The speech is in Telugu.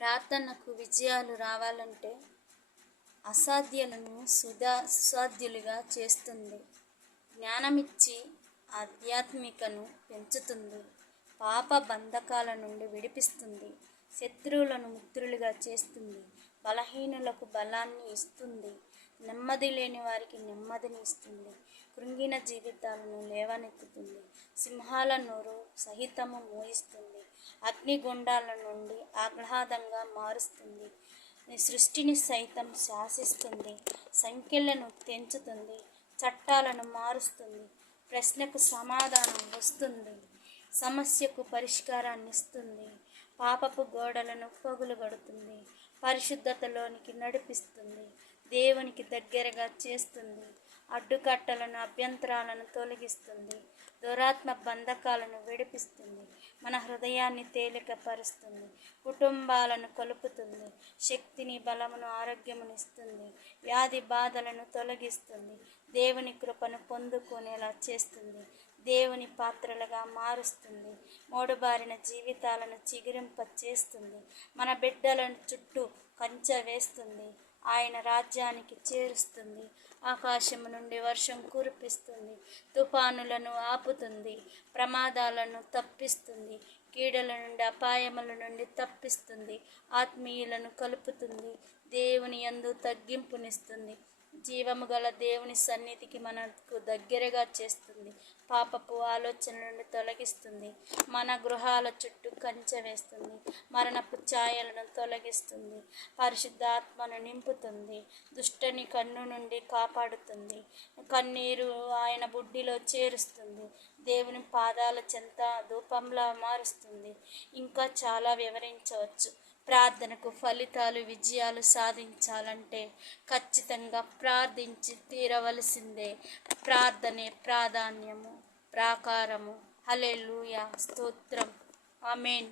ప్రార్థనకు విజయాలు రావాలంటే అసాధ్యాలను సుధా సుసాధ్యులుగా చేస్తుంది. జ్ఞానమిచ్చి ఆధ్యాత్మికను పెంచుతుంది. పాప బంధకాల నుండి విడిపిస్తుంది. శత్రువులను మిత్రులుగా చేస్తుంది. బలహీనులకు బలాన్ని ఇస్తుంది. నెమ్మది లేని వారికి నెమ్మదిని ఇస్తుంది. కృంగిన జీవితాలను లేవనెత్తుతుంది. సింహాల నోరు సహితము మోయిస్తుంది. అగ్నిగుండాల నుండి ఆహ్లాదంగా మారుస్తుంది. సృష్టిని సైతం శాసిస్తుంది. సంఖ్యలను తెంచుతుంది. చట్టాలను మారుస్తుంది. ప్రశ్నకు సమాధానం వస్తుంది. సమస్యకు పరిష్కారాన్ని ఇస్తుంది. పాపపు గోడలను పగులుగొడుతుంది. పరిశుద్ధతలోనికి నడిపిస్తుంది. దేవునికి దగ్గరగా చేస్తుంది. అడ్డుకట్టలను అభ్యంతరాలను తొలగిస్తుంది. దురాత్మ బంధకాలను విడిపిస్తుంది. మన హృదయాన్ని తేలికపరుస్తుంది. కుటుంబాలను కలుపుతుంది. శక్తిని బలమును ఆరోగ్యమునిస్తుంది వ్యాధి బాధలను తొలగిస్తుంది. దేవుని కృపను పొందుకునేలా చేస్తుంది. దేవుని పాత్రలుగా మారుస్తుంది. మూడుబారిన జీవితాలను చిగురింప చేస్తుంది మన బిడ్డలను చుట్టూ కంచె వేస్తుంది. ఆయన రాజ్యానికి చేరుస్తుంది. ఆకాశము నుండి వర్షం కురిపిస్తుంది. తుఫానులను ఆపుతుంది. ప్రమాదాలను తప్పిస్తుంది. కీడల నుండి అపాయముల నుండి తప్పిస్తుంది. ఆత్మీయులను కలుపుతుంది. దేవుని యందు తగ్గింపునిస్తుంది. జీవము గల దేవుని సన్నిధికి మనకు దగ్గరగా చేస్తుంది. పాపపు ఆలోచనలను నుండి తొలగిస్తుంది. మన గృహాల చుట్టూ కంచె వేస్తుంది. మరణపు ఛాయలను తొలగిస్తుంది. పరిశుద్ధాత్మను నింపుతుంది. దుష్టని కన్ను నుండి కాపాడుతుంది. కన్నీరు ఆయన బుడ్డిలో చేరుస్తుంది. దేవుని పాదాల చెంత ధూపంలా మారుస్తుంది. ఇంకా చాలా వివరించవచ్చు. ప్రార్థనకు ఫలితాలు విజయాలు సాధించాలంటే ఖచ్చితంగా ప్రార్థించి తీరవలసిందే. ప్రార్థనే ప్రాధాన్యము ప్రాకారము. హలెలూయ స్తోత్రం. అమేన్